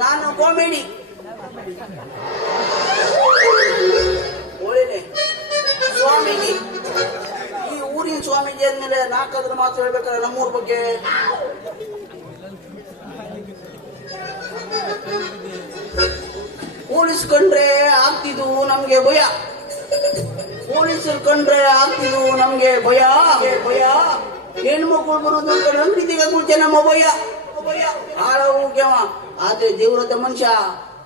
ನಾನು ಕಾಮಿಡಿ. ಸ್ವಾಮೀಜಿ ಈ ಊರಿನ ಸ್ವಾಮೀಜಿ ಆದ್ಮೇಲೆ ನಾಲ್ಕಾದ್ರೂ ಮಾತು ಹೇಳ್ಬೇಕಾದ್ರೆ ನಮ್ಮೂರ ಬಗ್ಗೆ. ಪೊಲೀಸ್ ಕಂಡ್ರೆ ಆಗ್ತಿದ್ದು ನಮ್ಗೆ ಭಯ. ಪೊಲೀಸರು ಕಂಡ್ರೆ ಆಗ್ತಿದ್ದು ನಮ್ಗೆ ಭಯ ಭಯ. ಹೆಣ್ಮಕ್ಳು ಬರೋದು ಕುಳಿತೆ ನಮ್ಮ ಭಯ. ಭಯ ಆಳೋಗ್ಯವ ಆದ್ರೆ ದೇವ್ರದ ಮನುಷ್ಯ.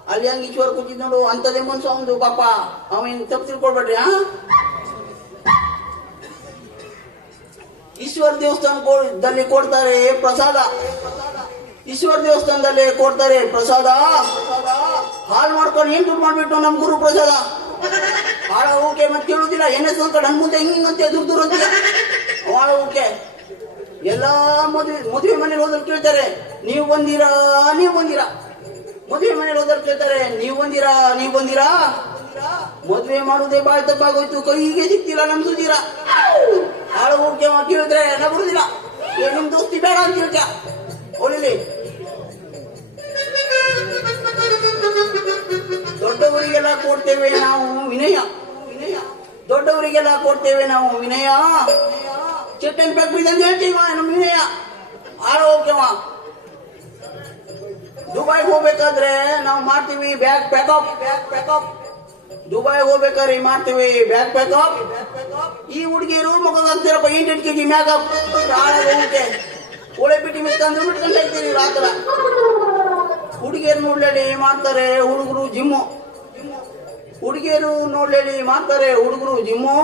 ಅಲ್ಲಿ ಹಂಗ ಈಶ್ವರ ಕೂತಿದ್ ನೋಡು ಅಂತದೇ ಮನುಷ್ಯ ಅವನು ಪಾಪ. ಅವನ್ ತಪ್ಪು ತಿಳ್ಕೊಳ್ಬೇಡ್ರಿ, ಹಾ? ಈಶ್ವರ ದೇವಸ್ಥಾನದಲ್ಲಿ ಕೊಡ್ತಾರೆ ಪ್ರಸಾದ. ಈಶ್ವರ ದೇವಸ್ಥಾನದಲ್ಲಿ ಕೊಡ್ತಾರೆ ಪ್ರಸಾದ. ಹಾಳು ಮಾಡ್ಕೊಂಡು ಏನ್ ದುಡ್ಡು ಮಾಡ್ಬಿಟ್ಟು ನಮ್ ಗುರು ಪ್ರಸಾದ? ಹಾಳ ಓಕೆ ಮತ್ತೆ ಕೇಳುದಿಲ್ಲ ಎಸ್ ಅಂತ ನನ್ ಮುಂದೆ ಹಿಂಗ್ ಅಂತ ದುಡ್ಡು ದೂರ ಅಂತ. ಹಾಳ ಓಕೆ ಎಲ್ಲಾ ಮದುವೆ ಮದುವೆ ಮನೇಲಿ ಹೋದ್ರೆ ಕೇಳ್ತಾರೆ. ನೀವು ಬಂದಿರಾ ನೀವು ಬಂದಿರಾ. ಮದುವೆ ಮನೇಲಿ ಹೋದ್ರೆ ಕೇಳ್ತಾರೆ, ನೀವು ಬಂದಿರಾ ನೀವು ಬಂದಿರಾ? ಮದುವೆ ಮಾಡುದೇ ಬಾಳ ತಪ್ಪಾಗೋಯ್ತು, ಕೈಗೆ ಸಿಕ್ತಿಲ್ಲ ನಮ್ ಸುದೀರ ಹಾಳು ಹೋಗ್ಯ ಕೇಳಿದ್ರೆ ನಾ ಬರುದಿಲ್ಲ. ಏ, ನಿಮ್ ದೋಸ್ತಿ ಬೇಡ ಅಂತ ಹೇಳ್ತ್ಯಾ? ಒಳ್ಳೆ ದೊಡ್ಡವರಿಗೆಲ್ಲ ಕೊಡ್ತೇವೆ ನಾವು ವಿನಯ. ವಿನಯ ದೊಡ್ಡವರಿಗೆಲ್ಲ ಕೊಡ್ತೇವೆ ನಾವು ವಿನಯ. ಚಿಕನ್ ಫ್ಯಾಕ್ಟ್ರಿ ಅಂತ ಹೇಳ್ತೀವ ನಮ್ಮ ವಿನಯ. ಹಾಳು ಹೋಗ್ಯವ ದುಬೈಗೆ ಹೋಗ್ಬೇಕಾದ್ರೆ ನಾವು ಮಾಡ್ತೀವಿ bag pack up bag pack up ದುಬೈಗೆ ಹೋಗ್ಬೇಕಾದ್ರೆ ಮಾಡ್ತೀವಿ? ಬ್ಯಾಗ್ ಪ್ಯಾಕಪ್ ಈ ಹುಡುಗಿರು ಮಗದ ಅಂತೀರಪ್ಪ, ಎಂಟೆಂಟು ಕೆಜಿ ಮ್ಯಾಕಪ್ ಹೋಗುತ್ತೆ ಒಳ್ಳೆ ಬಿಟ್ಟು ಹೇಳ್ತೀವಿ ರಾತ್ರ. ಹುಡುಗಿಯರು ನೋಡ್ಲೇಳಿ ಮಾಡ್ತಾರೆ? ಹುಡುಗರು ಜಿಮ್ಮು. ಹುಡುಗಿಯರು ನೋಡ್ಲೇಳಿ ಮಾಡ್ತಾರೆ? ಹುಡುಗರು ಜಿಮ್ಮು.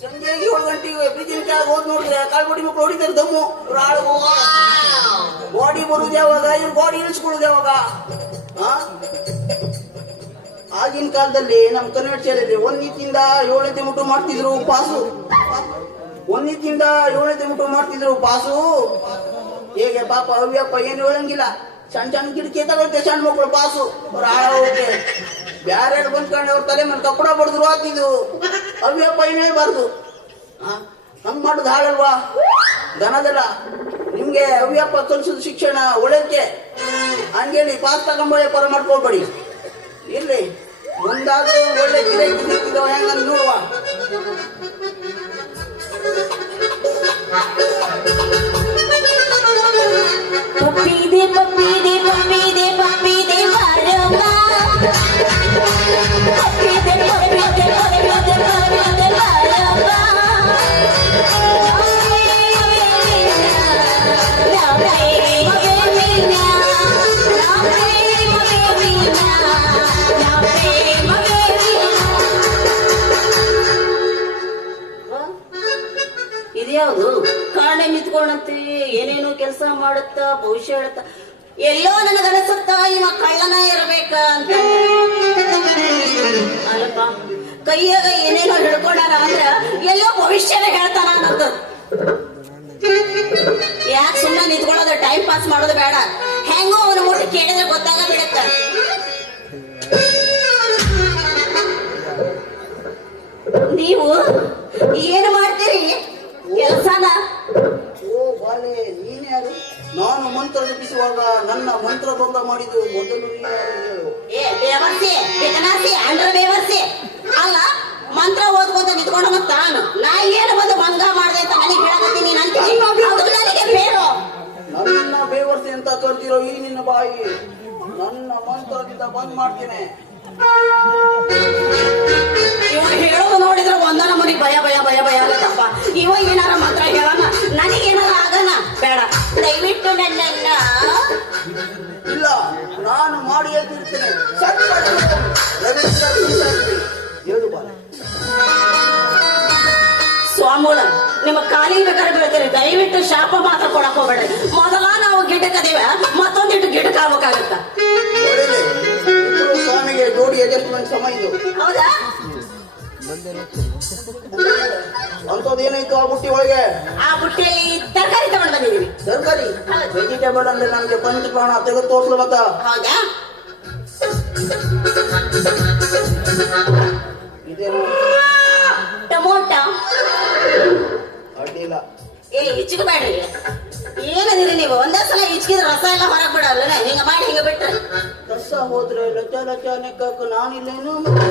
ಸಂಜೆಗೆ ಏಳು ಗಂಟೆಗೆ ಪ್ರೀತಿನ ಕೆಳಗೆ ಹೋದ್ ನೋಡಿದ್ರೆ ಕಾಲ್ಗುಡಿ ಮಕ್ಕಳು ಹೊಡಿತಾರೆ ದಮ್ಮು. ರಾಳು ಗಾಡಿ ಬರುದು ಯಾವಾಗ? ಇವ್ರು ಬಾಡಿ ಇಳಿಸ್ಕೊಳ್ಳೋದು ಯಾವಾಗ? ಆ? ಆಗಿನ ಕಾಲದಲ್ಲಿ ನಮ್ಮ ಕನ್ನಡ ಶಾಲೆಯಲ್ಲಿ ಒಂದಿತ್ತಿಂದ ಏಳನೇ ಮುಟ್ಟು ಮಾಡ್ತಿದ್ರು ಪಾಸು ಒಂದಿತ್ತಿಂದ ಏಳನೇ ಮುಟ್ಟು ಮಾಡ್ತಿದ್ರು ಪಾಸು ಹೇಗೆ ಪಾಪ ಅವ್ಯಪ್ಪ ಏನು ಹೇಳಂಗಿಲ್ಲ. ಸಣ್ಣ ಸಣ್ಣ ಗಿಡಕ್ಕೆ ತಗೊಳ್ತೆ ಸಣ್ಣ ಮಕ್ಕಳು ಪಾಸು. ಅವ್ರು ಆಳ ಹೋಗಿ ಬ್ಯಾರೆ ಬಂದ್ಕೊಂಡು ಅವ್ರ ತಲೆ ಮೇಲೆ ಕಪ್ಪಡ ಬಡಿದ್ರು ಆಗ್ತಿದ್ರು ಅವ್ಯಪ್ಪ ಪೈನೇ ಬಾರದು? ಹಂಗ್ ಮಾಡುದು ಹಾಳಲ್ವಾ? ದನದಲ್ಲ. ನಿಮ್ಗೆ ಅವ್ಯಪ್ಪ ಕಲಿಸಿದ ಶಿಕ್ಷಣ ಒಳ್ಳೆದಕ್ಕೆ ಹಂಗೇಳಿ ಪಾಸ್ ತಗೊಂಬಳೆ ಪರ ಮಾಡ್ಕೊಳ್ಬೇಡಿ. ಇರ್ಲಿ. ಮುಂದಾದ್ರೂ ಒಳ್ಳೆ ಗಿರಾಕಿ ಸಿಕ್ಕಿದವ ಹೆಂಗಂತ ನೋಡುವ. ಪಪ್ಪಿದೆ ಪಪ್ಪಿದೆ ಪಪ್ಪಿದೆ. ಮಾಡುತ್ತ, ಭವಿಷ್ಯ ಹೇಳುತ್ತ, ಎಲ್ಲೋ ನನಗನಿಸುತ್ತ ಇವ ಕಳ್ಳನ ಇರಬೇಕ ಅಂತ. ಅಲ್ಲಪ್ಪ, ಕೈಯಾಗ ಏನೇನೋ ಹಿಡ್ಕೊಂಡಾರ ಅಂದ್ರ ಎಲ್ಲೋ ಭವಿಷ್ಯನ ಹೇಳ್ತಾನ ಅನ್ನೋದು. ಯಾಕೆ ಸುಮ್ಮನೆ ನಿಂತ್ಕೊಳ್ಳೋದು? ಟೈಮ್ ಪಾಸ್ ಮಾಡೋದು ಬೇಡ. ಹೆಂಗೋ ಅವನ ಮುಟ್ಟು ಕೇಳಿದ್ರೆ ಗೊತ್ತಾಗ ಬಿಡುತ್ತ. ನೀವು ಏನು ಮಾಡ್ತೀರಿ? ಕೆಲಸನ ಬಾಲೆ ನೀನೇ ಯಾರು ನಾನು ಮಂತ್ರ ಜಪಿಸುವಾಗ ನನ್ನ ಮಂತ್ರ ಭಂಗ ಮಾಡಿದ್ದು ಮೊದಲು ನೀನು ಏ ಬೇವರ್ಸಿ ಬಿಕನಾಸಿ ಅಂಡ್ರ ಬೇವರ್ಸಿ. ಅಲ್ಲ ಮಂತ್ರ ಓದ್ಕೊಂತ ನಿಂತ್ಕೊಂಡು ಮತ್ತ ನಾನು ನಾ ಏನು ಬಂದು ಭಂಗ ಮಾಡಿದೆ ಅಂತ ನನಗೆ ಹೇಳಕತ್ತೀನಿ ನನಗೆ ಬೇರು. ನನ್ನ ಬೇವರ್ಸಿ ಅಂತ ಕರ್ತಿರೋ ಈ ನಿನ್ನ ಬಾಯಿ ನನ್ನ ಮಂತ್ರದಿಂದ ಬಂದ್ ಮಾಡ್ತೇನೆ. ಇವನು ಹೇಳೋದು ನೋಡಿದ್ರೆ ಒಂದನ ನಮನಿ ಭಯ ಭಯ ಭಯ ಭಯ ಆಗತ್ತಪ್ಪ. ಇವ ಸ್ವಾಮುಳ ನಿಮ್ಮ ಕಾಲಿಗೆ ಬೇಕಾದ್ರೆ ಬೀಳ್ತೀರಿ ದಯವಿಟ್ಟು ಶಾಪ ಮಾತ್ರ ಕೊಡಕ್ ಹೋಗ್ಬೇಡ್ರಿ ಮೊದಲ ನಾವು ಗಿಡಕ್ಕದೇವ ಮತ್ತೊಂದಿಟ್ಟು ಗಿಡಕ್ಕೆ ಆಗ್ಬೇಕಾಗತ್ತ. ಸ್ವಾಮಿಗೆ ಜೋಡಿ ಅಡ್ಜಸ್ಟ್ಮೆಂಟ್ ಸಮಯ ಇದು. ಹೌದಾ? ಅಂಥದ್ದು ಏನಾಯ್ತು ಆ ಬುಟ್ಟಿ ಒಳಗೆ? ಆ ಬುಟ್ಟಿಯಲ್ಲಿ ತರಕಾರಿ ತಗೊಂಡು ಬಂದಿದ್ದೀವಿ. ತರಕಾರಿ? ವೆಜಿಟೇಬಲ್ ಅಂದ್ರೆ ನನಗೆ ಪಂಚ ಪ್ರಾಣ ತೆಗೆದು ತೋರ್ಸ್ಲು ಮತ್ತ? ಹೌದಾ? ಇದೇನು ಹೋದ್ರೆ ಲಚ ಲಚ ನೆಕ್ಕಕ್ಕೆ ನಾನಿಲ್ಲೇನು ಮತ್ತೆ?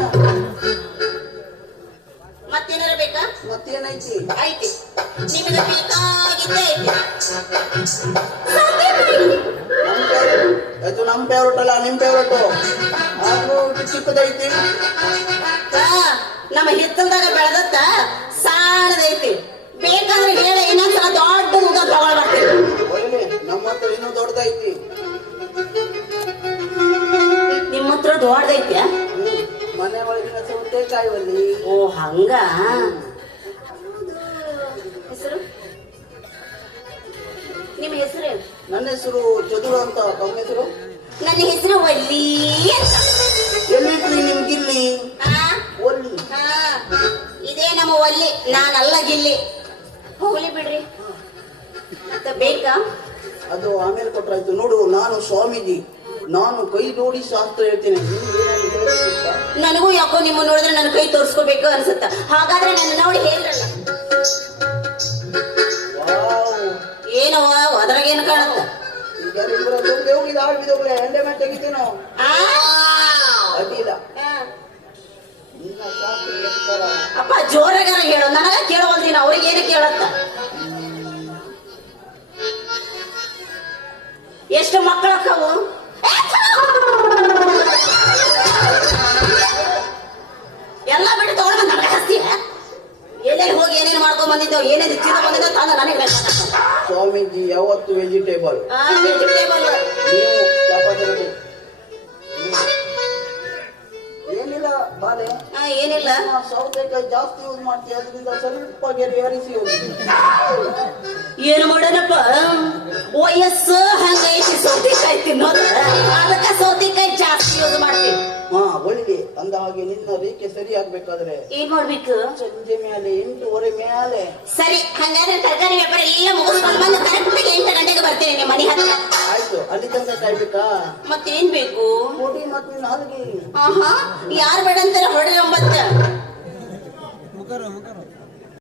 ಮತ್ತೇನಾರ ಬೇಕಾ? ಮತ್ತೇನೈತಿ? ಐತಿ ನಿಮಗೆ ಬೇಕಾಗಿದ್ದೇ ಐತಿ. ನಮ್ ಫೇವ್ರೇಟ್ ಅಲ್ಲ ನಿಮ್ ಫೇವ್ರೇಟ್ ಆದ್ರೂ ಇದು ಚಿಕ್ಕದೈತಿ. ನಮ್ಮ ಹಿತ್ತಲ್ದಾಗ ಬೆಳೆದತ್ತ ಸಾಣದೈತಿ ಬೇಕಾದ್ರೆ ಹೇಳ ಇನ್ನೊಂದ್ಸಲ ದೊಡ್ಡ ಮುಗ ತಗೊಂಡ್ ಬರ್ತೀವಿ ಒಳ್ಳೆ ನಮ್ಮ ಹತ್ರ ಇನ್ನೂ ದೊಡ್ಡದೈತಿ. ದೊಡ್ಡದೈತಿ. ಮನೆ ಒಳಗಿನ ಸೌತೆಕಾಯಿ ಒಲ್ಲಿ ಓ ಹಂಗ? ಹೆಸರು? ನಿಮ್ಮ ಹೆಸರು ನನ್ನ ಹೆಸರು ಚದುರು ಅಂತ ತಮ್ಮ ಹೆಸರು? ನನ್ನ ಹೆಸರು ಒಲ್ಲಿ ಅಂತ. ಎಲ್ಲಿಟ್ರಿ ನಿಮ್ ಗಿಲ್ಲಿ ಆ, ಒಲ್ಲಿ. ಇದೇ ನಮ್ಮ ಒಲ್ಲಿ. ನಾನಲ್ಲ ಗಿಲ್ಲಿ. ಹೋಗ್ಲಿ ಬಿಡ್ರಿ. ಮತ್ತೆ ಬೇಕಾ? ಅದು ಆಮೇಲೆ ಕೊಟ್ರಾಯ್ತು. ನೋಡು ನಾನು ಸ್ವಾಮೀಜಿ. ನಾನು ಕೈ ಜೋಡಿ ಶಾಸ್ತ್ರ ಹೇಳ್ತೇನೆ? ನನಗೂ ಯಾಕೋ ನಿಮ್ಮ ನೋಡಿದ್ರೆ ನನ್ನ ಕೈ ತೋರಿಸ್ಕೋಬೇಕು ಅನ್ಸುತ್ತ. ಹಾಗಾದ್ರೆ ನನ್ನ ನೋಡಿ ಹೇಳ್ರಲ್ಲ. ಏನವ ಅದ್ರಾಗೇನು ಕಾಣುತ್ತ. ಅಪ್ಪ ಜೋರಾಗಾರ ಹೇಳು. ನನಗ ಕೇಳವಲ್ದಿನ ಅವ್ರಿಗೆ ಏನು ಕೇಳತ್ತ? ಎಷ್ಟು ಮಕ್ಕಳಕ್ಕವು? ಮಾಡ್ಕೊಂಡ್ ಬಂದಿದ್ದೋ ಏನೇನು ಚಿನ್ನ ಬಂದಿದ್ದೋ ತಂದು ನನಗೆ. ಸ್ವಾಮೀಜಿ ಯಾವತ್ತು ವೆಜಿಟೇಬಲ್ ಆ ವೆಜಿಟೇಬಲ್ ನೀವು ಚಪಾತಿ ಏನಿಲ್ಲ ಬಾಲೆ. ಏನಿಲ್ಲ. ಸೌತೆಕಾಯಿ ಜಾಸ್ತಿ ಯೂಸ್ ಮಾಡ್ತೀವಿ ಅದರಿಂದ ಸ್ವಲ್ಪ ಗೆರೆ ಏರಿಸಿ ಹೋಗಿ. ಏನು ಮಾಡೋಣಪ್ಪ? ವಯಸ್ಸು ಹಂಗೈತಿ. ಸೌತೆಕಾಯಿ ತಿನ್ನೋದ. ಅದಕ್ಕ ಸೌತೆಕಾಯಿ ಜಾಸ್ತಿ ಯೂಸ್ ಮಾಡ್ತೀವಿ. ಹಾ ಒಳ್ಳೆ ಅಂದ ಹಾಗೆ ನಿನ್ನ ರೇಖೆ ಸರಿ ಆಗ್ಬೇಕಾದ್ರೆ ಏನ್ ಮಾಡ್ಬೇಕು? ಸಂಜೆ ಮೇಲೆ ಎಂಟೂವರೆ ಮೇಲೆ. ಸರಿ ಹಂಗಾದ್ರೆ ತರಕಾರಿ ವ್ಯಾಪಾರ ಎಲ್ಲ ಮುಗಿಸ್ಕೊಂಡು ಬಂದು ಕರೆಕ್ಟ್ ಎಂಟು ಗಂಟೆಗೆ ಬರ್ತೀನಿ ನಿಮ್ಮ ಮನೆ ಹತ್ರ. ಆಯ್ತು ಅಲ್ಲಿ ತನಕ ಕಾಯ್ಬೇಕಾ? ಮತ್ತೇನ್ ಬೇಕು? ಕೋಟಿ ಮತ್ತೆ ನಾಲ್ಗೆ ಆಹಾ ಯಾರು ಬೇಡ ಅಂತಾರೆ ಹೊಡೆ ಒಂಬತ್ತು. ಮುಖರ ಮುಖರ.